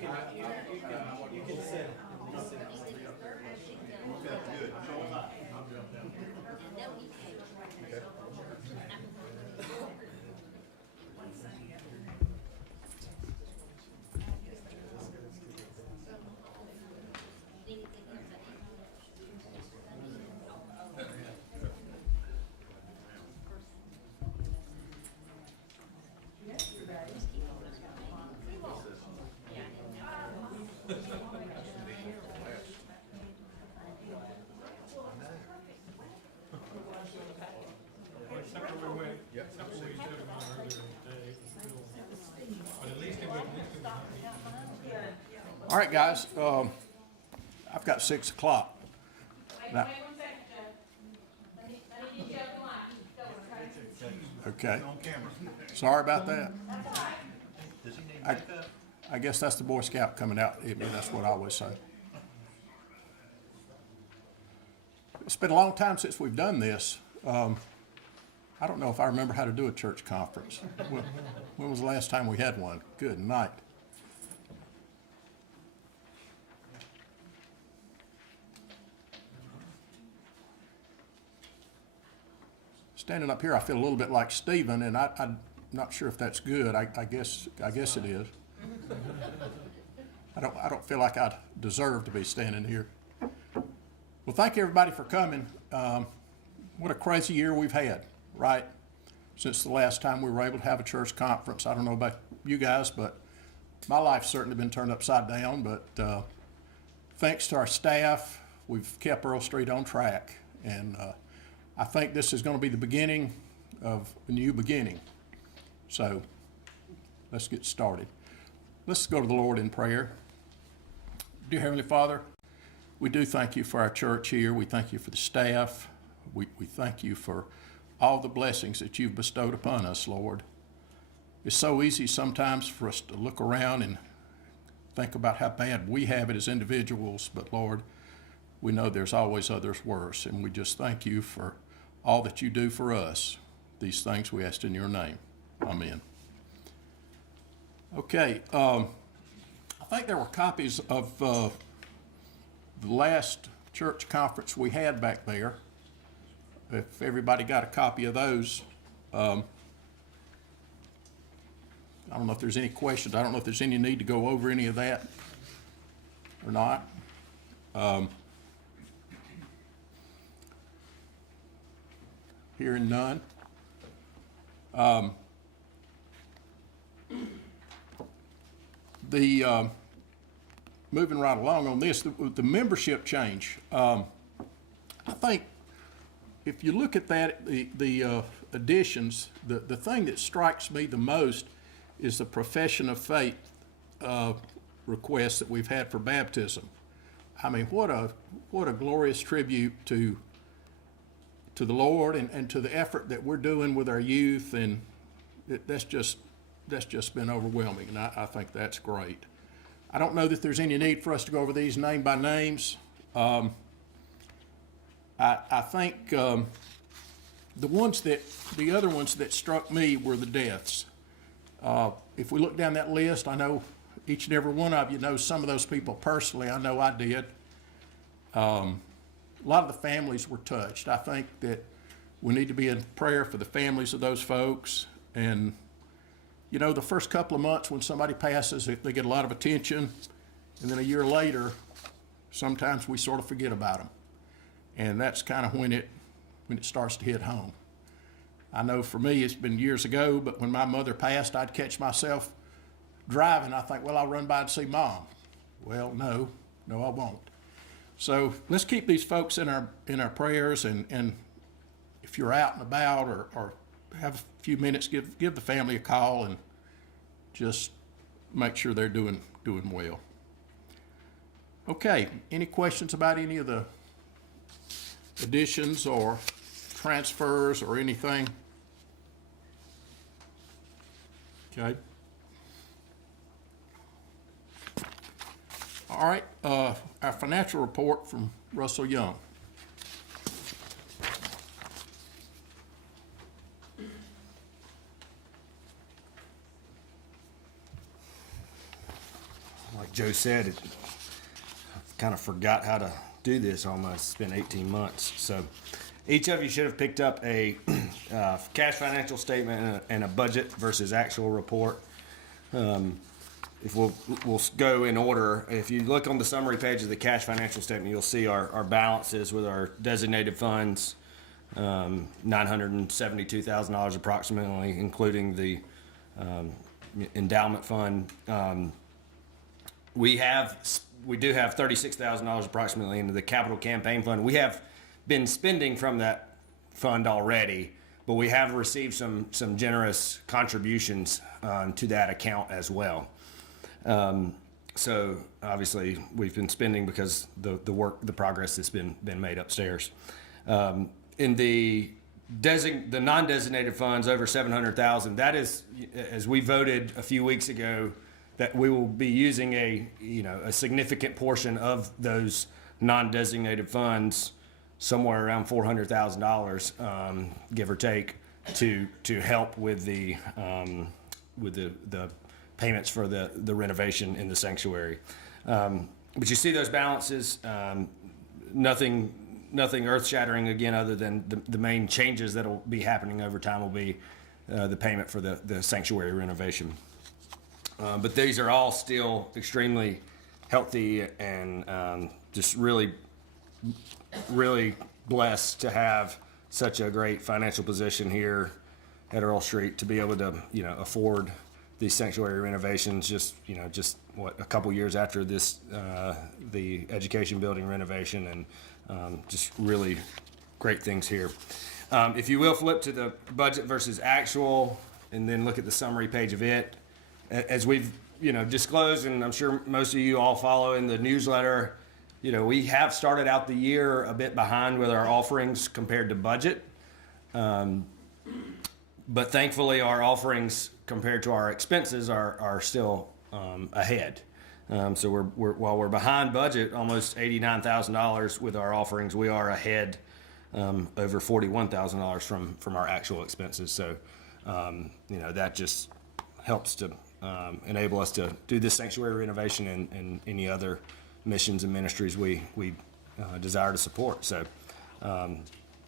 can sit. Okay, good. So am I. All right, guys, I've got 6 o'clock. Now- Okay, On camera. sorry about that. Does he need I- makeup? I guess that's the Boy Scout coming out at me, that's what I always say. It's been a long time since we've done this. I don't know if I remember how to do a church conference. When was the last time we had one? Good night. Standing up here, I feel a little bit like Stephen, and I'm not sure if that's good. I guess it is. I don't feel like I deserve to be standing here. Well, thank you everybody for coming. What a crazy year we've had, right? Since the last time we were able to have a church conference. I don't know about you guys, but my life's certainly been turned upside down. But thanks to our staff, we've kept Earl Street on track. And I think this is going to be the beginning of a new beginning. So let's get started. Let's go to the Lord in prayer. Dear Heavenly Father, we do thank you for our church here. We thank you for the staff. We thank you for all the blessings that you've bestowed upon us, Lord. It's so easy sometimes for us to look around and think about how bad we have it as individuals, but Lord, we know there's always others worse, and we just thank you for all that you do for us. These things we ask in your name. Amen. Okay, I think there were copies of the last church conference we had back there. If everybody got a copy of those, I don't know if there's any questions. I don't know if there's any need to go over any of that or not. Hearing none. Moving right along on this, the membership change. I think if you look at that, the additions, the thing that strikes me the most is the profession of faith request that we've had for baptism. I mean, what a glorious tribute to the Lord and to the effort that we're doing with our youth, and that's just been overwhelming, and I think that's great. I don't know that there's any need for us to go over these name by names. I think the other ones that struck me were the deaths. If we look down that list, I know each and every one of you knows some of those people personally. I know I did. A lot of the families were touched. I think that we need to be in prayer for the families of those folks. And, you know, the first couple of months when somebody passes, they get a lot of attention. And then a year later, sometimes we sort of forget about them. And that's kind of when it starts to hit home. I know for me, it's been years ago, but when my mother passed, I'd catch myself driving. I think, well, I'll run by and see Mom. Well, no, I won't. So let's keep these folks in our prayers, and if you're out and about or have a few minutes, give the family a call and just make sure they're doing well. Okay, any questions about any of the additions or transfers or anything? Okay. All right, our financial report from Russell Young. Like like Joe said, kind of forgot how to do this almost. It's been 18 months. So each of you should have picked up a cash financial statement and a budget versus actual report. If we'll go in order. If you look on the summary page of the cash financial statement, you'll see our balances with our designated funds, $972,000 approximately, including the endowment fund. We do have $36,000 approximately into the capital campaign fund. We have been spending from that fund already, but we have received some generous contributions to that account as well. So obviously we've been spending because the progress that's been made upstairs. In the non-designated funds over 700,000, that is, as we voted a few weeks ago, that we will be using a significant portion of those non-designated funds, somewhere around $400,000, give or take, to help with the payments for the renovation in the sanctuary. But you see those balances, nothing earth-shattering again, other than the main changes that will be happening over time will be the payment for the sanctuary renovation. But these are all still extremely healthy and just really blessed to have such a great financial position here at Earl Street to be able to afford these sanctuary renovations. Just a couple years after this, the education building renovation, and just really great things here. If you will flip to the budget versus actual, and then look at the summary page of it. As we've disclosed, and I'm sure most of you all follow in the newsletter, we have started out the year a bit behind with our offerings compared to budget. But thankfully our offerings compared to our expenses are still ahead. So while we're behind budget, almost $89,000 with our offerings, we are ahead over $41,000 from our actual expenses. So that just helps to enable us to do this sanctuary renovation and any other missions and ministries we desire to support. So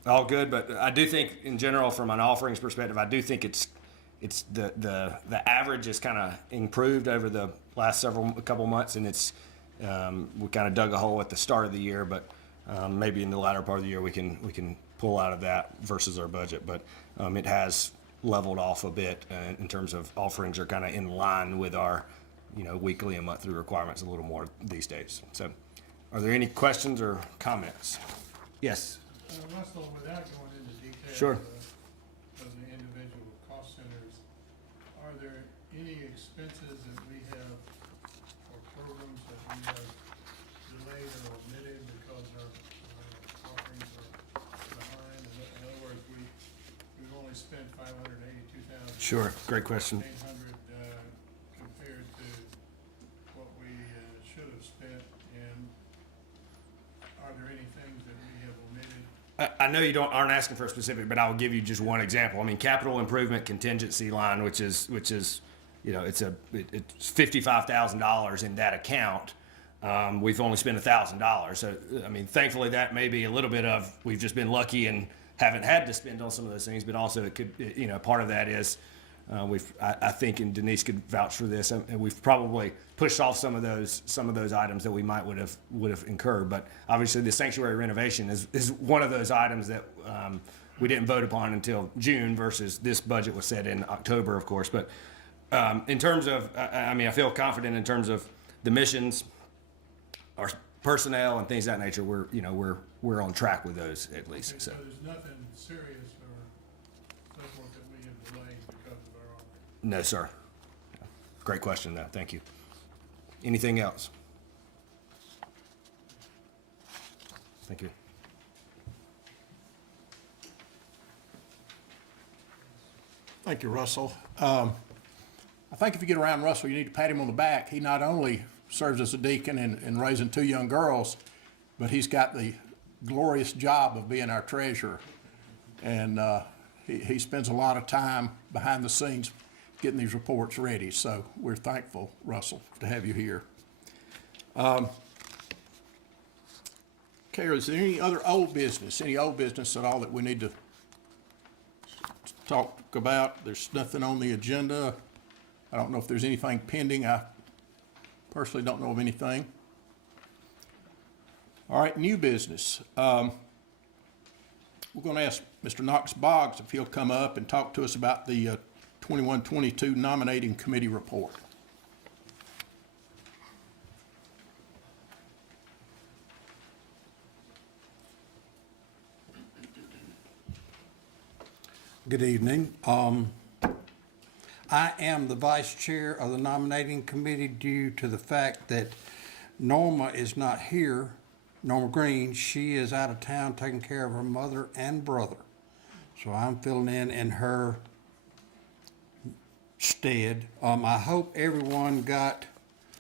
all good, but I do think in general, from an offerings perspective, I do think it's the average is kind of improved over the last couple months, and it's we kind of dug a hole at the start of the year, but maybe in the latter part of the year we can pull out of that versus our budget. But it has leveled off a bit in terms of offerings are kind of in line with our weekly and monthly requirements a little more these days. So are there any questions or comments? Yes. Russell, without going into detail Sure. of the individual cost centers, are there any expenses that we have or programs that we have delayed or omitted because our offerings are behind? In other words, we've only spent $582,000. Sure. Great question. Compared to what we should have spent, and are there any things that we have omitted? I know you aren't asking for a specific, but I'll give you just one example. I mean, capital improvement contingency line, which is it's $55,000 in that account. We've only spent $1,000. So I mean, thankfully that may be a little bit of we've just been lucky and haven't had to spend on some of those things, but also it could part of that is I think, and Denise could vouch for this, and we've probably pushed off some of those items that we might would have incurred. But obviously, the sanctuary renovation is one of those items that we didn't vote upon until June, versus this budget was set in October, of course. But in terms of, I feel confident in terms of the missions, our personnel, and things of that nature. We're on track with those at least. Okay, So there's nothing serious or so forth that we have delayed because of our offerings? no, sir. Great question, though. Thank you. Anything else? Thank you. Thank you, Russell. I think if you get around Russell, you need to pat him on the back. He not only serves as a deacon in raising 2 young girls, but he's got the glorious job of being our treasurer. And he spends a lot of time behind the scenes getting these reports ready. So we're thankful, Russell, to have you here. Okay, is there any other old business, any old business at all that we need to talk about? There's nothing on the agenda. I don't know if there's anything pending. I personally don't know of anything. All right, new business. We're going to ask Mr. Knox Boggs if he'll come up and talk to us about the 21-22 nominating committee report. Good evening. I am the vice chair of the nominating committee due to the fact that Norma is not here. Norma Green, she is out of town taking care of her mother and brother. So I'm filling in her stead. I hope everyone got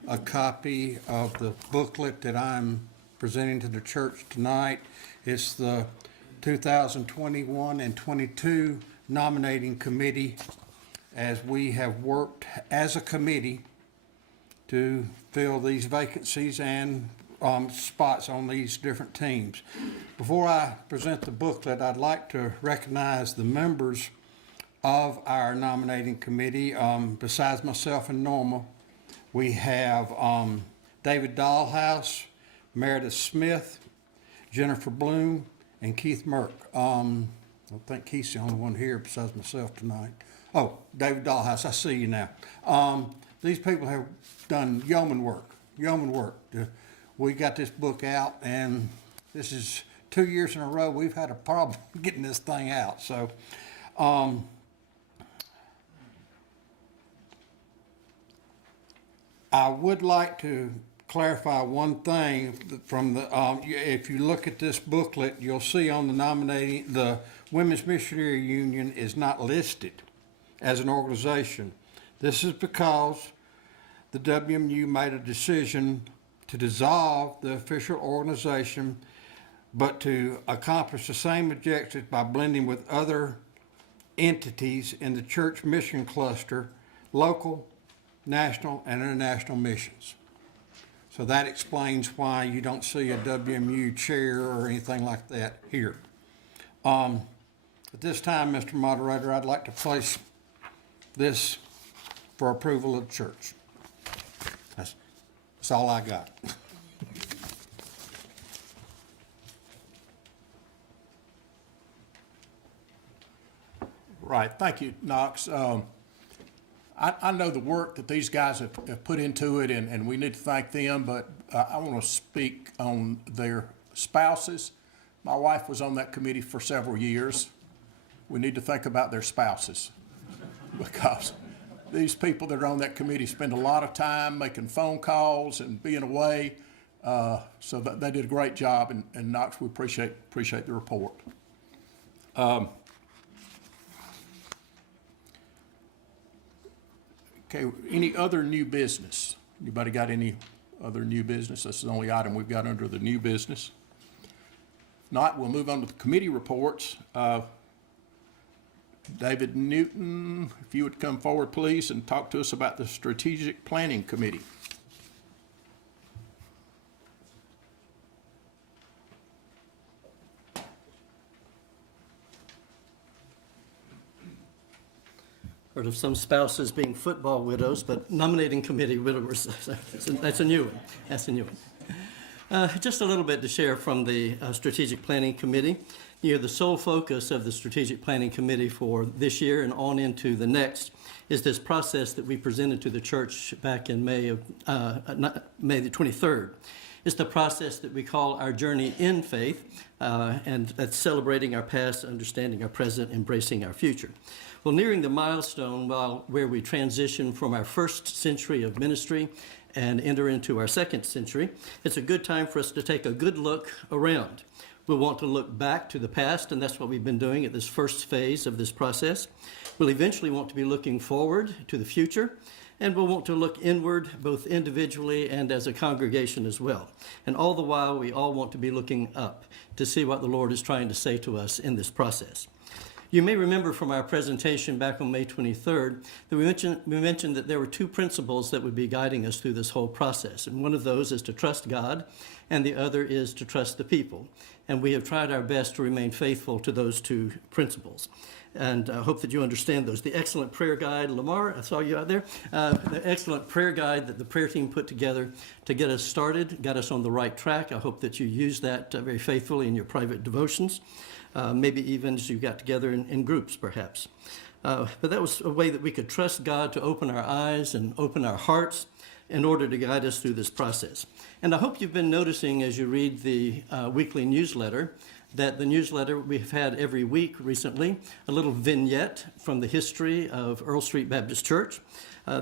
a copy of the booklet that I'm presenting to the church tonight. It's the 2021 and 22 nominating committee, as we have worked as a committee to fill these vacancies and spots on these different teams. Before I present the booklet, I'd like to recognize the members of our nominating committee. Besides myself and Norma, we have David Dahlhaus, Meredith Smith, Jennifer Bloom, and Keith Merck. I think Keith's the only one here besides myself tonight. Oh, David Dahlhaus, I see you now. These people have done yeoman work. We got this book out, and this is 2 years in a row we've had a problem getting this thing out. So, I would like to clarify one thing from the, if you look at this booklet, you'll see on the nominating, the Women's Missionary Union is not listed as an organization. This is because the WMU made a decision to dissolve the official organization, but to accomplish the same objectives by blending with other entities in the church mission cluster, local, national, and international missions. So that explains why you don't see a WMU chair or anything like that here. At this time, Mr. Moderator, I'd like to place this for approval of the church. That's all I got. Right, thank you, Knox. I know the work that these guys have put into it, and we need to thank them, but I want to speak on their spouses. My wife was on that committee for several years. We need to think about their spouses, because these people that are on that committee spend a lot of time making phone calls and being away. So that they did a great job, and Knox, we appreciate the report. Okay, any other new business? Anybody got any other new business? That's the only item we've got under the new business. If not, we'll move on to the committee reports. David Newton, if you would come forward, please, and talk to us about the Strategic Planning Committee. Heard of some spouses being football widows, but nominating committee widowers, that's a new one. That's a new one. Just a little bit to share from the Strategic Planning Committee. You know, the sole focus of the Strategic Planning Committee for this year and on into the next is this process that we presented to the church back in May the 23rd. It's the process that we call our journey in faith, and that's celebrating our past, understanding our present, embracing our future. Well, nearing the milestone where we transition from our first century of ministry and enter into our second century, it's a good time for us to take a good look around. We'll want to look back to the past, and that's what we've been doing at this first phase of this process. We'll eventually want to be looking forward to the future, and we'll want to look inward, both individually and as a congregation as well. And all the while, we all want to be looking up to see what the Lord is trying to say to us in this process. You may remember from our presentation back on May 23rd that we mentioned that there were two principles that would be guiding us through this whole process. And one of those is to trust God, and the other is to trust the people. And we have tried our best to remain faithful to those two principles. And I hope that you understand those. The excellent prayer guide, Lamar, I saw you out there, the excellent prayer guide that the prayer team put together to get us started, got us on the right track. I hope that you use that very faithfully in your private devotions, maybe even as you got together in groups, perhaps. But that was a way that we could trust God to open our eyes and open our hearts in order to guide us through this process. And I hope you've been noticing as you read the weekly newsletter that the newsletter we've had every week recently, a little vignette from the history of Earl Street Baptist Church.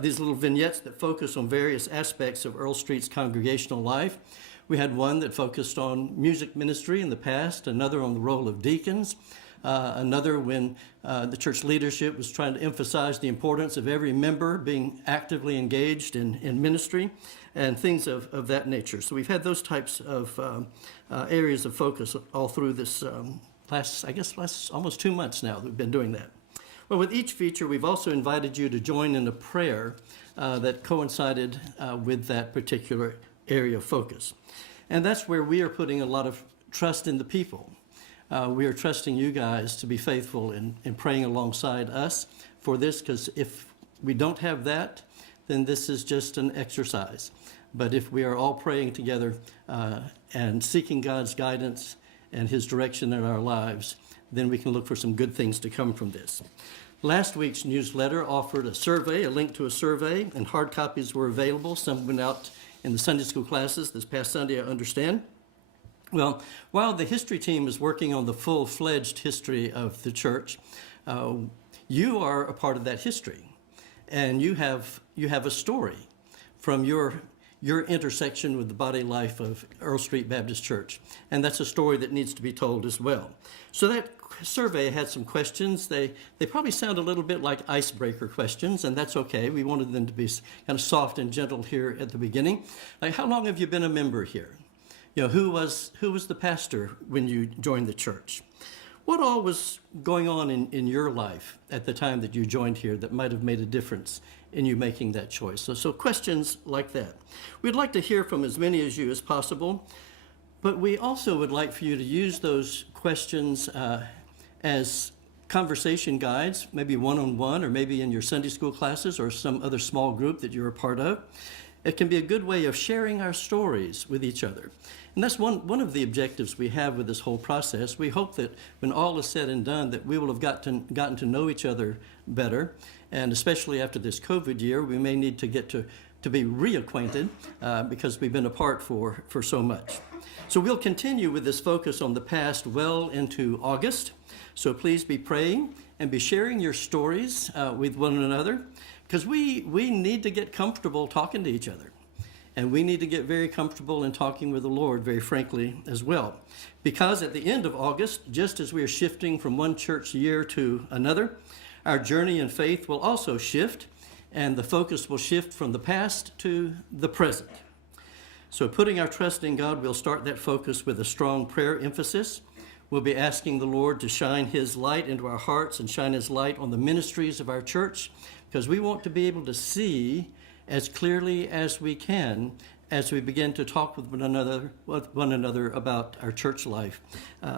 These little vignettes that focus on various aspects of Earl Street's congregational life. We had one that focused on music ministry in the past, another on the role of deacons, another when the church leadership was trying to emphasize the importance of every member being actively engaged in ministry, and things of that nature. So we've had those types of areas of focus all through this last almost 2 months now that we've been doing that. Well, with each feature, we've also invited you to join in a prayer that coincided with that particular area of focus. And that's where we are putting a lot of trust in the people. We are trusting you guys to be faithful in praying alongside us for this, because if we don't have that, then this is just an exercise. But if we are all praying together and seeking God's guidance and His direction in our lives, then we can look for some good things to come from this. Last week's newsletter offered a survey, a link to a survey, and hard copies were available. Some went out in the Sunday school classes this past Sunday, I understand. Well, while the history team is working on the full-fledged history of the church, you are a part of that history, and you have a story from your intersection with the body life of Earl Street Baptist Church, and that's a story that needs to be told as well. So that survey had some questions. They probably sound a little bit like icebreaker questions, and that's okay. We wanted them to be kind of soft and gentle here at the beginning. Like, how long have you been a member here? You know, who was the pastor when you joined the church? What all was going on in your life at the time that you joined here that might have made a difference in you making that choice? So questions like that. We'd like to hear from as many of you as possible, but we also would like for you to use those questions as conversation guides, maybe one-on-one, or maybe in your Sunday school classes or some other small group that you're a part of. It can be a good way of sharing our stories with each other. And that's one of the objectives we have with this whole process. We hope that when all is said and done, that we will have gotten to know each other better. And especially after this COVID year, we may need to get to be reacquainted because we've been apart for so much. So we'll continue with this focus on the past well into August. So please be praying and be sharing your stories with one another, because we need to get comfortable talking to each other. And we need to get very comfortable in talking with the Lord, very frankly, as well. Because at the end of August, just as we are shifting from one church year to another, our journey in faith will also shift, and the focus will shift from the past to the present. So putting our trust in God, we'll start that focus with a strong prayer emphasis. We'll be asking the Lord to shine His light into our hearts and shine His light on the ministries of our church, because we want to be able to see as clearly as we can as we begin to talk with one another about our church life.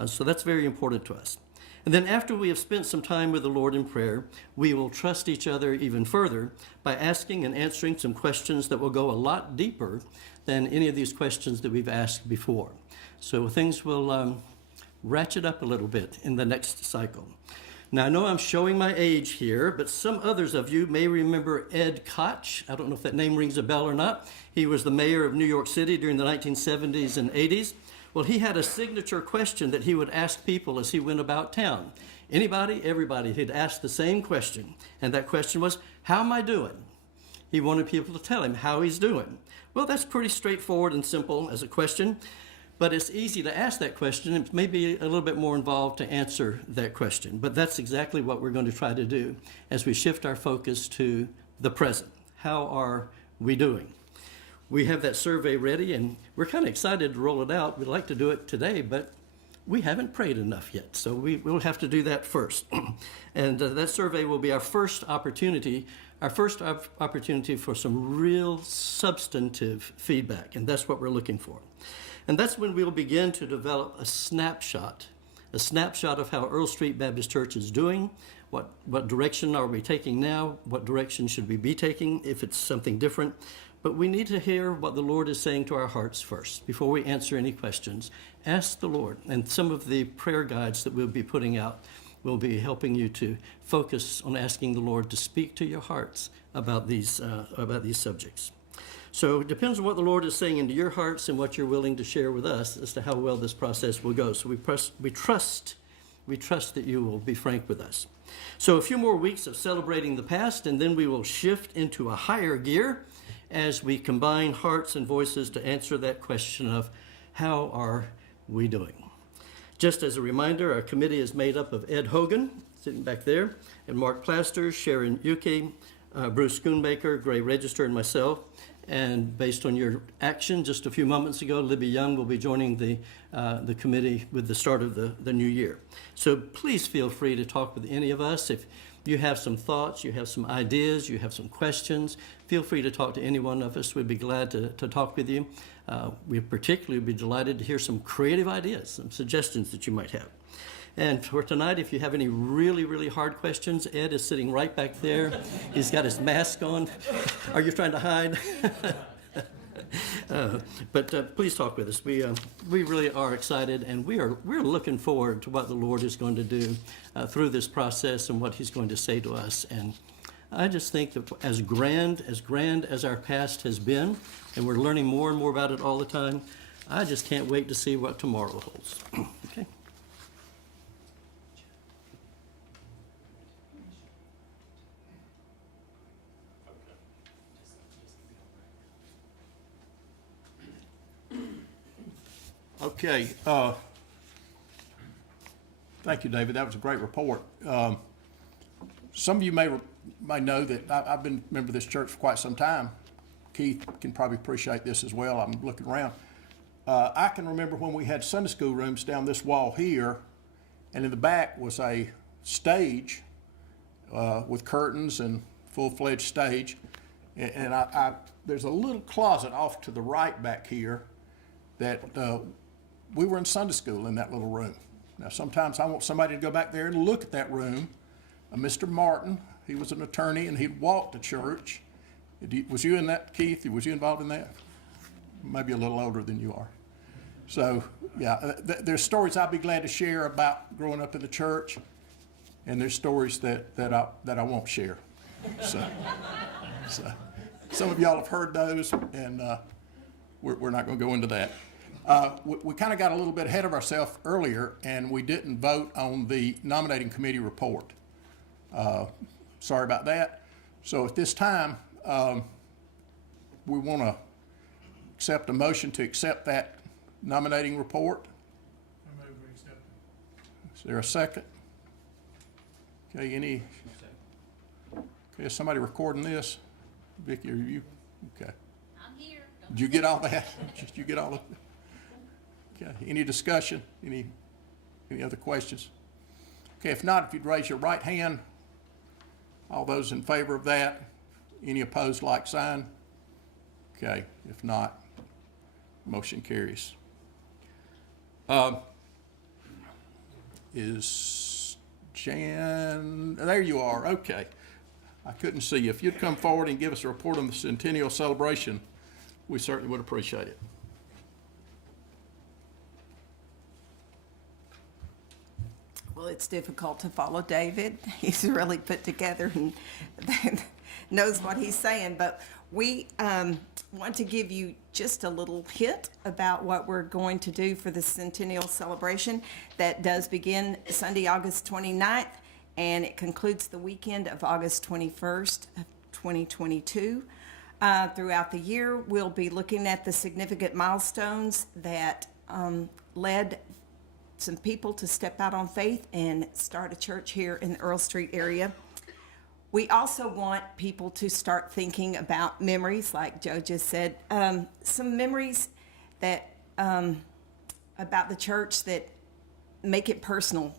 So that's very important to us. And then after we have spent some time with the Lord in prayer, we will trust each other even further by asking and answering some questions that will go a lot deeper than any of these questions that we've asked before. So things will ratchet up a little bit in the next cycle. Now, I know I'm showing my age here, but some others of you may remember Ed Koch. I don't know if that name rings a bell or not. He was the mayor of New York City during the 1970s and 80s. Well, he had a signature question that he would ask people as he went about town. Anybody, everybody, he'd ask the same question. And that question was, how am I doing? He wanted people to tell him how he's doing. Well, that's pretty straightforward and simple as a question. But it's easy to ask that question. It may be a little bit more involved to answer that question. But that's exactly what we're going to try to do as we shift our focus to the present. How are we doing? We have that survey ready, and we're kind of excited to roll it out. We'd like to do it today, but we haven't prayed enough yet, so we'll have to do that first. And that survey will be our first opportunity for some real substantive feedback, and that's what we're looking for. And that's when we'll begin to develop a snapshot of how Earl Street Baptist Church is doing, what direction are we taking now, what direction should we be taking if it's something different. But we need to hear what the Lord is saying to our hearts first before we answer any questions. Ask the Lord, and some of the prayer guides that we'll be putting out will be helping you to focus on asking the Lord to speak to your hearts about these subjects. So it depends on what the Lord is saying into your hearts and what you're willing to share with us as to how well this process will go. So we trust that you will be frank with us. So a few more weeks of celebrating the past, and then we will shift into a higher gear as we combine hearts and voices to answer that question of how are we doing? Just as a reminder, our committee is made up of Ed Hogan, sitting back there, and Mark Plaster, Sharon Yuki, Bruce Schoonmaker, Gray Register, and myself. And based on your action just a few moments ago, Libby Young will be joining the committee with the start of the new year. So please feel free to talk with any of us. If you have some thoughts, you have some ideas, you have some questions, feel free to talk to any one of us. We'd be glad to talk with you. We particularly would be delighted to hear some creative ideas, some suggestions that you might have. And for tonight, if you have any really, really hard questions, Ed is sitting right back there. He's got his mask on. Are you trying to hide? But please talk with us. We really are excited, and we're looking forward to what the Lord is going to do through this process and what He's going to say to us. And I just think that as grand as our past has been, and we're learning more and more about it all the time, I just can't wait to see what tomorrow holds. Okay. Okay, thank you, David. That was a great report. Some of you may know that I've been a member of this church for quite some time. Keith can probably appreciate this as well. I'm looking around. I can remember when we had Sunday school rooms down this wall here, and in the back was a stage with curtains and full-fledged stage. And there's a little closet off to the right back here that we were in Sunday school in that little room. Now, sometimes I want somebody to go back there and look at that room. Mr. Martin, he was an attorney, and he'd walk to church. Was you in that, Keith? Was you involved in that? Maybe a little older than you are. So, yeah, there's stories I'd be glad to share about growing up in the church, and there's stories that I won't share. So some of y'all have heard those, and we're not going to go into that. We kind of got a little bit ahead of ourselves earlier, and we didn't vote on the nominating committee report. Sorry about that. So at this time, we want to accept a motion to accept that nominating report. I move we accept it. Is there a second? Okay, okay, is somebody recording this? Vicki, are you? Okay. I'm here. Did you get all that? Did you get all of it? Okay, any discussion? Any other questions? Okay, if not, if you'd raise your right hand. All those in favor of that? Any opposed, like sign? Okay, if not, motion carries. Is Jan, there you are, okay. I couldn't see you. If you'd come forward and give us a report on the centennial celebration, we certainly would appreciate it. Well, it's difficult to follow David. He's really put together and knows what he's saying. But we want to give you just a little hint about what we're going to do for the centennial celebration. That does begin Sunday, August 29th, and it concludes the weekend of August 21st of 2022. Throughout the year, we'll be looking at the significant milestones that led some people to step out on faith and start a church here in the Earl Street area. We also want people to start thinking about memories, like Joe just said, some memories that about the church that make it personal,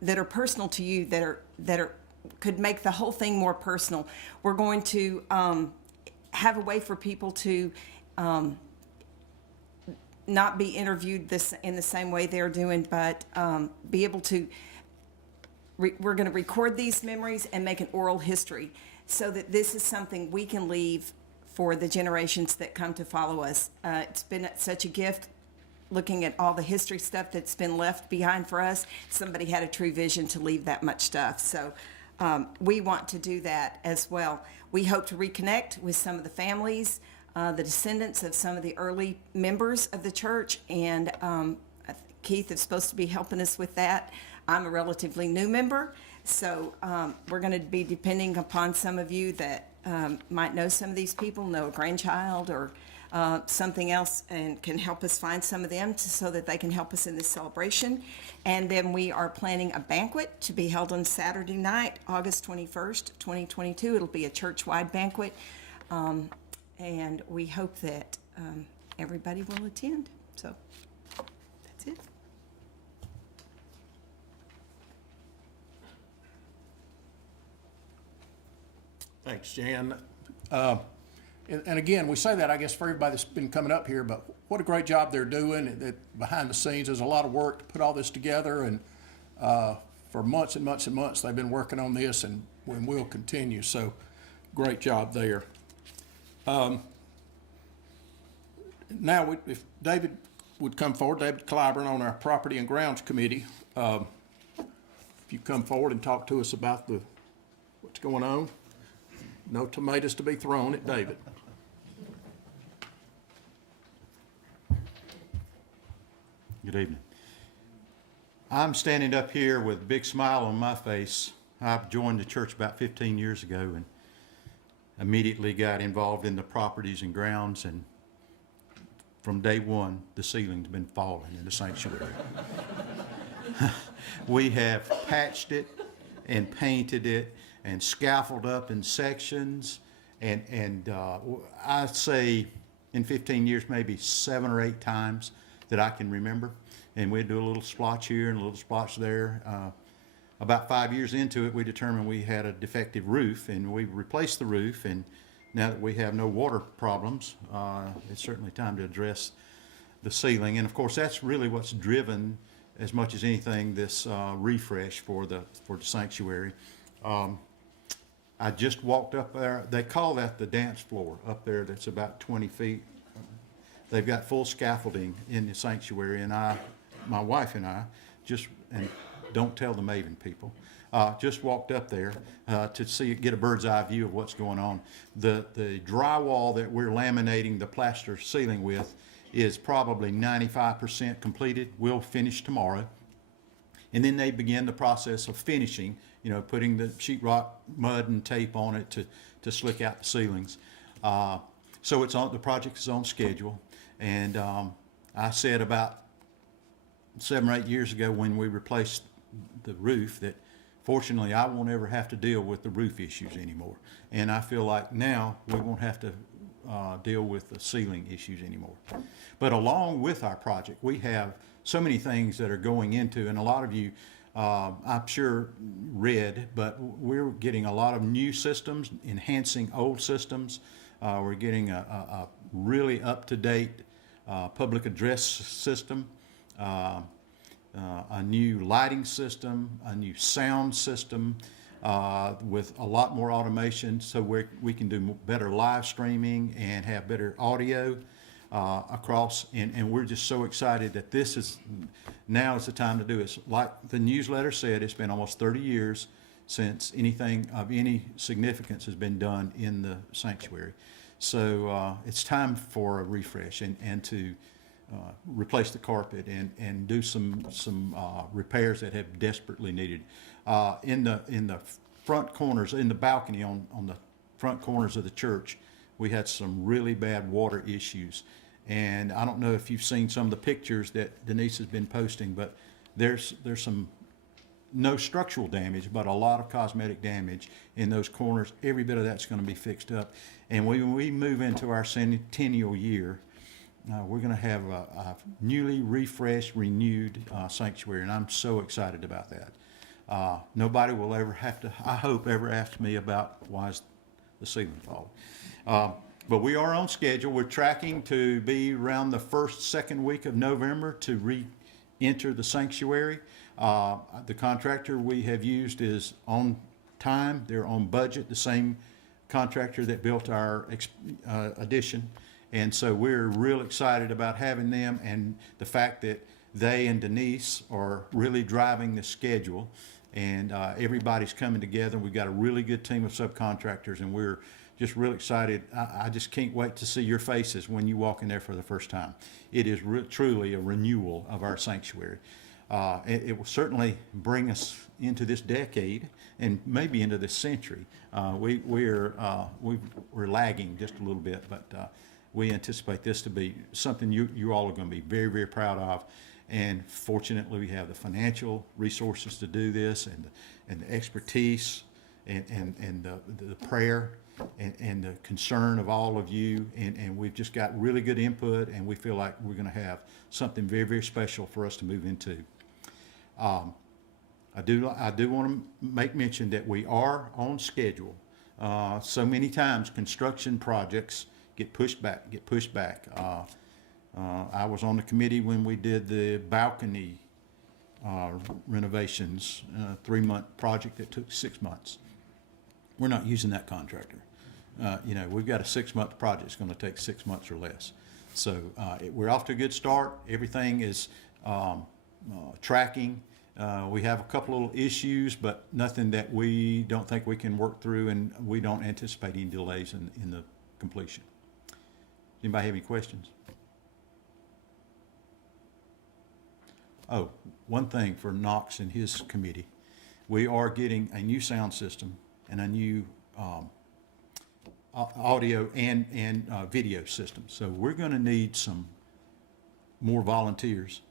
that are personal to you, that are could make the whole thing more personal. We're going to have a way for people to not be interviewed in the same way they're doing, but be able to. We're going to record these memories and make an oral history, so that this is something we can leave for the generations that come to follow us. It's been such a gift looking at all the history stuff that's been left behind for us. Somebody had a true vision to leave that much stuff. So we want to do that as well. We hope to reconnect with some of the families, the descendants of some of the early members of the church, and Keith is supposed to be helping us with that. I'm a relatively new member, so we're going to be depending upon some of you that might know some of these people, know a grandchild or something else, and can help us find some of them so that they can help us in this celebration. And then we are planning a banquet to be held on Saturday night, August 21st, 2022. It'll be a church-wide banquet, and we hope that everybody will attend. So that's it. Thanks, Jan. And again, we say that, I guess, for everybody that's been coming up here, but what a great job they're doing. Behind the scenes, there's a lot of work to put all this together, and for months and months and months, they've been working on this, and will continue. So, great job there. Now, if David would come forward, David Clyburn on our Property and Grounds Committee, if you come forward and talk to us about what's going on. No tomatoes to be thrown at David. Good evening. I'm standing up here with a big smile on my face. I've joined the church about 15 years ago and immediately got involved in the properties and grounds, and from day one, the ceiling's been falling in the sanctuary. We have patched it and painted it and scaffolded up in sections, and I'd say in 15 years, maybe 7 or 8 times that I can remember. And we'd do a little splotch here and a little splotch there. About 5 years into it, we determined we had a defective roof, and we replaced the roof. And now that we have no water problems, it's certainly time to address the ceiling. And of course, that's really what's driven, as much as anything, this refresh for the sanctuary. I just walked up there. They call that the dance floor up there. That's about 20 feet. They've got full scaffolding in the sanctuary, and my wife and I, and don't tell the Maven people, just walked up there to get a bird's eye view of what's going on. The drywall that we're laminating the plaster ceiling with is probably 95% completed. We'll finish tomorrow. And then they begin the process of finishing, putting the sheetrock, mud, and tape on it to slick out the ceilings. So the project is on schedule. And I said about 7 or 8 years ago when we replaced the roof that fortunately I won't ever have to deal with the roof issues anymore. And I feel like now we won't have to deal with the ceiling issues anymore. But along with our project, we have so many things that are going into, and a lot of you, I'm sure, read, but we're getting a lot of new systems, enhancing old systems. We're getting a really up-to-date public address system, a new lighting system, a new sound system, with a lot more automation, so we can do better live streaming and have better audio across, and we're just so excited that now is the time to do it. Like the newsletter said, it's been almost 30 years since anything of any significance has been done in the sanctuary. So it's time for a refresh and to replace the carpet and do some repairs that have desperately needed. In the front corners, in the balcony on the front corners of the church, we had some really bad water issues. And I don't know if you've seen some of the pictures that Denise has been posting, but there's some, no structural damage, but a lot of cosmetic damage in those corners. Every bit of that's going to be fixed up. And when we move into our centennial year, we're going to have a newly refreshed, renewed sanctuary, and I'm so excited about that. Nobody will ever have to, I hope, ever ask me about why is the ceiling falling. But we are on schedule. We're tracking to be around the second week of November to re-enter the sanctuary. The contractor we have used is on time. They're on budget, the same contractor that built our addition. And so we're real excited about having them, and the fact that they and Denise are really driving the schedule, and everybody's coming together. We've got a really good team of subcontractors, and we're just real excited. I just can't wait to see your faces when you walk in there for the first time. It is truly a renewal of our sanctuary. It will certainly bring us into this decade and maybe into this century. We're lagging just a little bit, but we anticipate this to be something you all are going to be very, very proud of. And fortunately, we have the financial resources to do this, and the expertise, and the prayer, and the concern of all of you. And we've just got really good input, and we feel like we're going to have something very, very special for us to move into. I do want to make mention that we are on schedule. So many times construction projects get pushed back. I was on the committee when we did the balcony renovations, 3-month project that took 6 months. We're not using that contractor. We've got a 6-month project. It's going to take 6 months or less. So we're off to a good start. Everything is tracking. We have a couple little issues, but nothing that we don't think we can work through, and we don't anticipate any delays in the completion. Anybody have any questions? Oh, one thing for Knox and his committee. We are getting a new sound system and a new audio and video system. So we're going to need some more volunteers,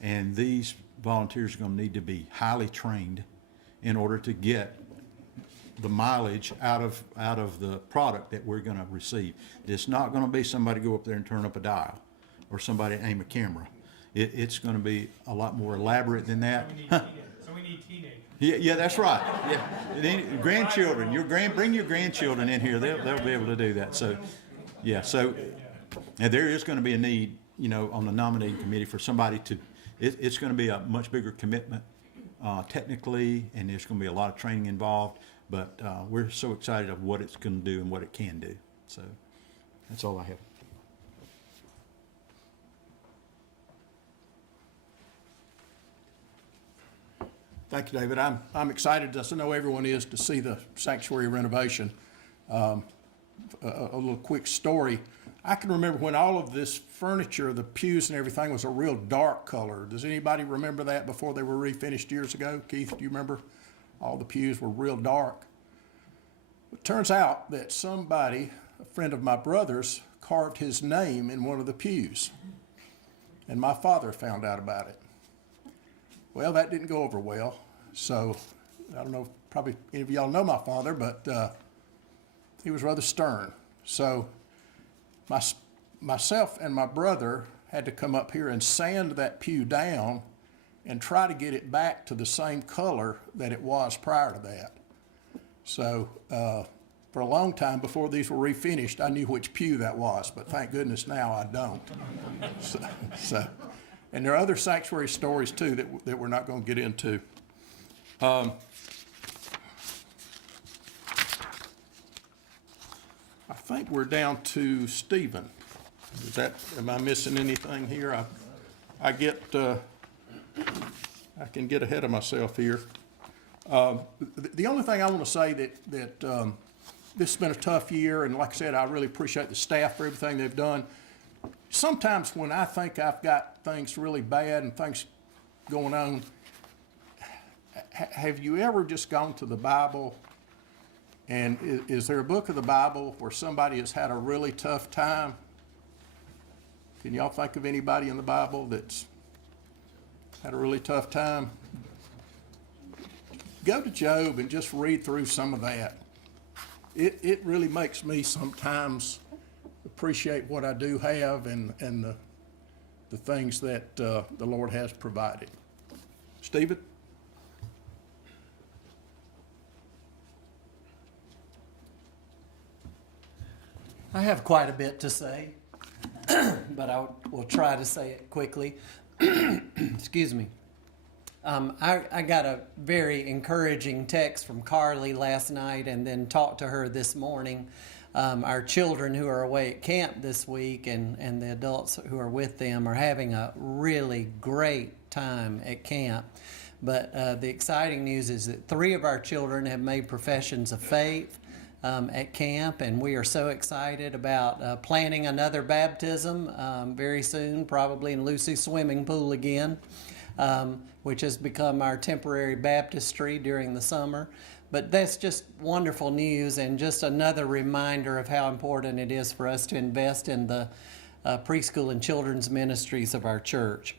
and these volunteers are going to need to be highly trained in order to get the mileage out of the product that we're going to receive. It's not going to be somebody go up there and turn up a dial, or somebody aim a camera. It's going to be a lot more elaborate than that. So we need teenagers. Yeah, that's right. Yeah, grandchildren. Bring your grandchildren in here. They'll be able to do that. So, yeah. So, and there is going to be a need, on the nominating committee for somebody to. It's going to be a much bigger commitment, technically, and there's going to be a lot of training involved. But we're so excited of what it's going to do and what it can do. So, that's all I have. Thank you, David. I'm excited, as I know everyone is, to see the sanctuary renovation. A little quick story. I can remember when all of this furniture, the pews and everything, was a real dark color. Does anybody remember that before they were refinished years ago? Keith, do you remember? All the pews were real dark. It turns out that somebody, a friend of my brother's, carved his name in one of the pews. And my father found out about it. Well, that didn't go over well. So I don't know, probably any of y'all know my father, but he was rather stern. So myself and my brother had to come up here and sand that pew down and try to get it back to the same color that it was prior to that. So for a long time before these were refinished, I knew which pew that was, but thank goodness now I don't. And there are other sanctuary stories too that we're not going to get into. I think we're down to Stephen. Am I missing anything here? I can get ahead of myself here. The only thing I want to say that this has been a tough year, and like I said, I really appreciate the staff for everything they've done. Sometimes when I think I've got things really bad and things going on, have you ever just gone to the Bible, and is there a book of the Bible where somebody has had a really tough time? Can y'all think of anybody in the Bible that's had a really tough time? Go to Job and just read through some of that. It really makes me sometimes appreciate what I do have and the the things that the Lord has provided. Stephen? I have quite a bit to say, but I will try to say it quickly. Excuse me. I got a very encouraging text from Carly last night and then talked to her this morning. Our children who are away at camp this week and the adults who are with them are having a really great time at camp. But the exciting news is that 3 of our children have made professions of faith at camp, and we are so excited about planning another baptism very soon, probably in Lucy's swimming pool again, which has become our temporary baptistry during the summer. But that's just wonderful news and just another reminder of how important it is for us to invest in the preschool and children's ministries of our church.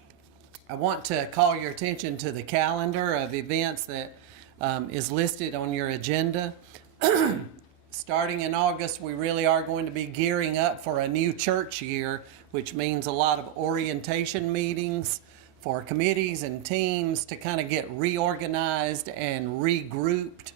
I want to call your attention to the calendar of events that is listed on your agenda. Starting in August, we really are going to be gearing up for a new church year, which means a lot of orientation meetings for committees and teams to kind of get reorganized and regrouped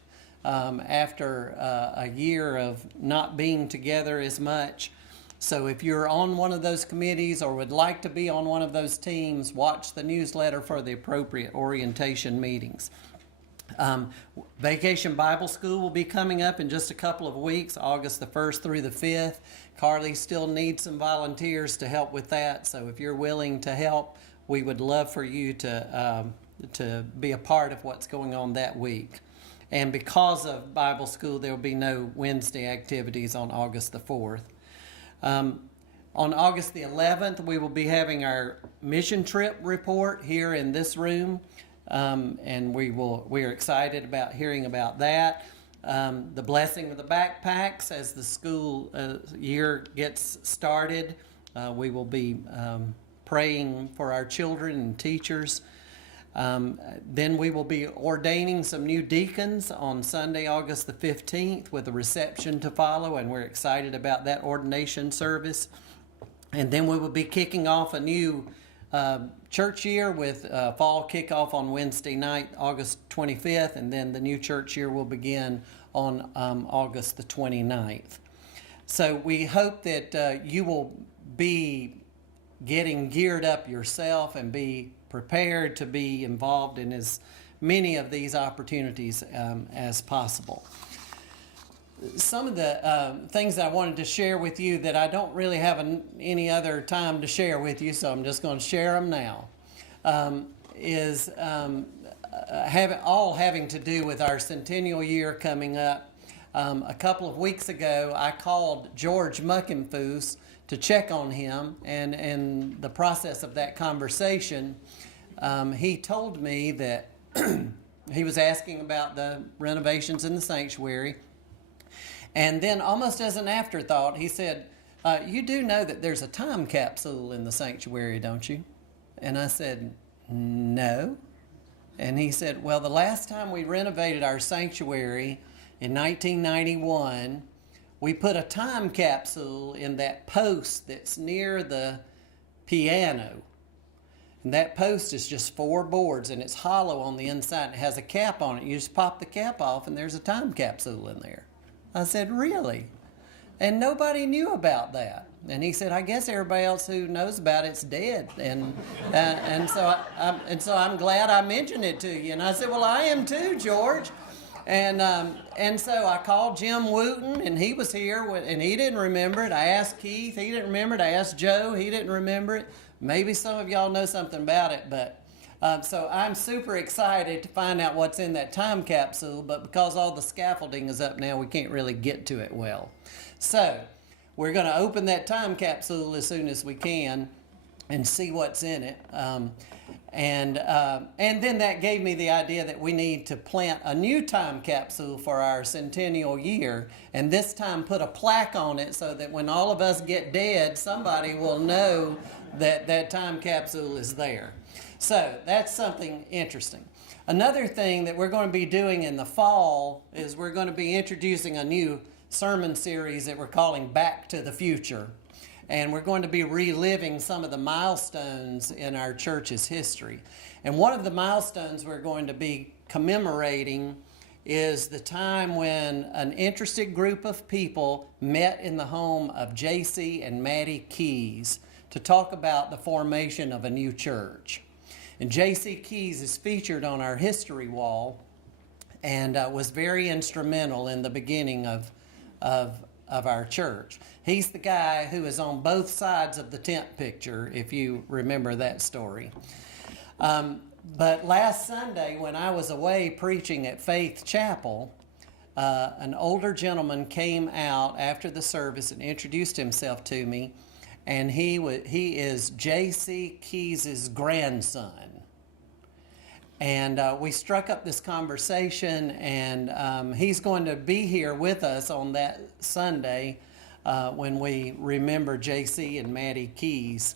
after a year of not being together as much. So if you're on one of those committees or would like to be on one of those teams, watch the newsletter for the appropriate orientation meetings. Vacation Bible School will be coming up in just a couple of weeks, August the 1st through the 5th. Carly still needs some volunteers to help with that, so if you're willing to help, we would love for you to be a part of what's going on that week. And because of Bible School, there will be no Wednesday activities on August the 4th. On August the 11th, we will be having our mission trip report here in this room. And we are excited about hearing about that. The blessing of the backpacks as the school year gets started. We will be praying for our children and teachers. Then we will be ordaining some new deacons on Sunday, August the 15th, with a reception to follow, and we're excited about that ordination service. And then we will be kicking off a new church year with fall kickoff on Wednesday night, August 25th, and then the new church year will begin on August the 29th. So we hope that you will be getting geared up yourself and be prepared to be involved in as many of these opportunities as possible. Some of the things that I wanted to share with you that I don't really have any other time to share with you, so I'm just going to share them now, is having to do with our centennial year coming up. A couple of weeks ago, I called George Muckenfoos to check on him, and in the process of that conversation, he told me that he was asking about the renovations in the sanctuary. And then almost as an afterthought, he said, you do know that there's a time capsule in the sanctuary, don't you? And I said, no. And he said, well, the last time we renovated our sanctuary in 1991, we put a time capsule in that post that's near the piano. And that post is just 4 boards, and it's hollow on the inside. And it has a cap on it. You just pop the cap off, and there's a time capsule in there. I said, really? And nobody knew about that. And he said, I guess everybody else who knows about it's dead. And so I'm glad I mentioned it to you. And I said, well, I am too, George. And so I called Jim Wooten, and he was here, and he didn't remember it. I asked Keith, he didn't remember it. I asked Joe, he didn't remember it. Maybe some of y'all know something about it, but so I'm super excited to find out what's in that time capsule, but because all the scaffolding is up now, we can't really get to it well. So we're going to open that time capsule as soon as we can and see what's in it. And then that gave me the idea that we need to plant a new time capsule for our centennial year, and this time put a plaque on it so that when all of us get dead, somebody will know that that time capsule is there. So that's something interesting. Another thing that we're going to be doing in the fall is we're going to be introducing a new sermon series that we're calling Back to the Future. and we're going to be reliving some of the milestones in our church's history. And one of the milestones we're going to be commemorating is the time when an interested group of people met in the home of J.C. and Maddie Keys to talk about the formation of a new church. And J.C. Keys is featured on our history wall and was very instrumental in the beginning of our church. He's the guy who is on both sides of the tent picture, if you remember that story. But last Sunday, when I was away preaching at Faith Chapel, an older gentleman came out after the service and introduced himself to me, and he is J.C. Keys' grandson. And we struck up this conversation, and he's going to be here with us on that Sunday when we remember J.C. and Maddie Keys.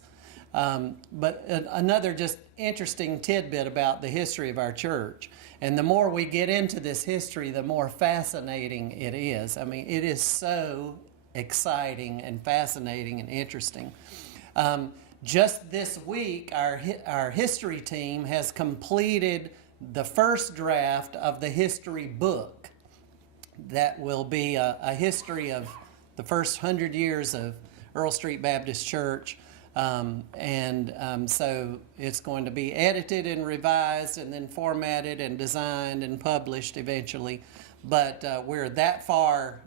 But another just interesting tidbit about the history of our church. And the more we get into this history, the more fascinating it is. I mean, it is so exciting and fascinating and interesting. Just this week, our history team has completed the first draft of the history book. That will be a history of the first 100 years of Earl Street Baptist Church. So it's going to be edited and revised and then formatted and designed and published eventually. But we're that far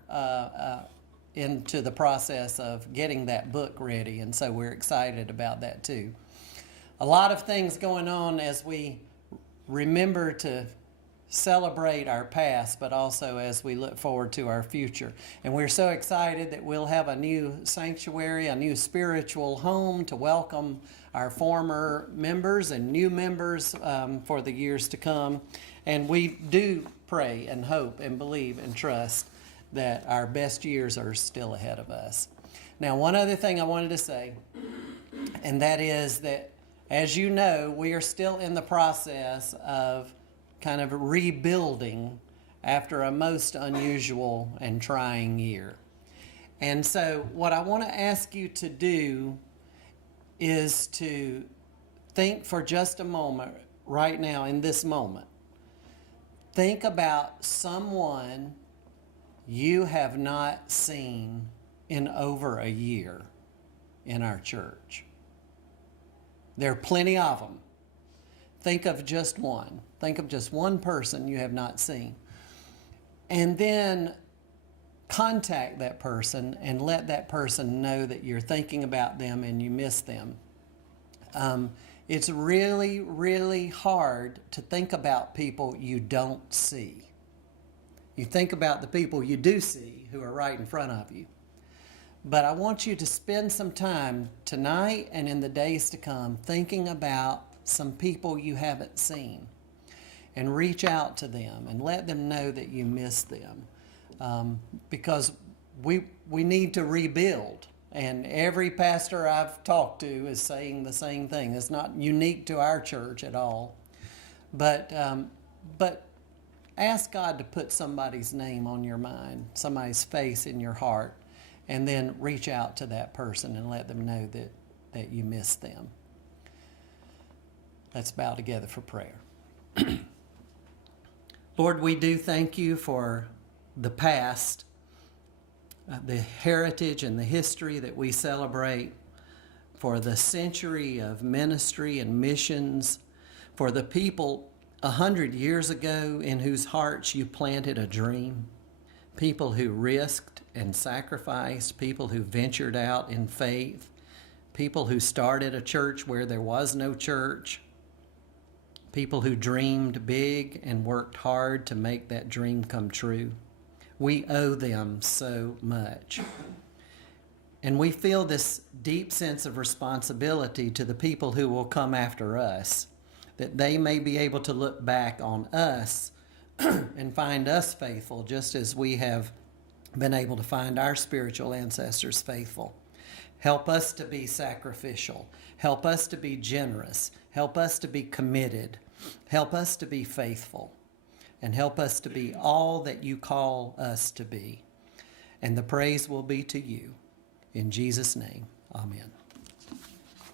into the process of getting that book ready, and so we're excited about that too. A lot of things going on as we remember to celebrate our past, but also as we look forward to our future. And we're so excited that we'll have a new sanctuary, a new spiritual home to welcome our former members and new members for the years to come. And we do pray and hope and believe and trust that our best years are still ahead of us. Now, one other thing I wanted to say, and that is that, as you know, we are still in the process of kind of rebuilding after a most unusual and trying year. And so what I want to ask you to do is to think for just a moment right now, in this moment. Think about someone you have not seen in over a year in our church. There are plenty of them. Think of just one. Think of just one person you have not seen. And then contact that person and let that person know that you're thinking about them and you miss them. It's really, really hard to think about people you don't see. You think about the people you do see who are right in front of you. But I want you to spend some time tonight and in the days to come thinking about some people you haven't seen, and reach out to them and let them know that you miss them, because we need to rebuild. And every pastor I've talked to is saying the same thing. It's not unique to our church at all, but ask God to put somebody's name on your mind, somebody's face in your heart, and then reach out to that person and let them know that you miss them. Let's bow together for prayer. Lord, we do thank you for the past, the heritage and the history that we celebrate, for the century of ministry and missions, for the people 100 years ago in whose hearts you planted a dream, people who risked and sacrificed, people who ventured out in faith, people who started a church where there was no church, people who dreamed big and worked hard to make that dream come true. We owe them so much. And we feel this deep sense of responsibility to the people who will come after us, that they may be able to look back on us and find us faithful, just as we have been able to find our spiritual ancestors faithful. Help us to be sacrificial. Help us to be generous. Help us to be committed. Help us to be faithful. And help us to be all that you call us to be. And the praise will be to you. In Jesus' name, Amen.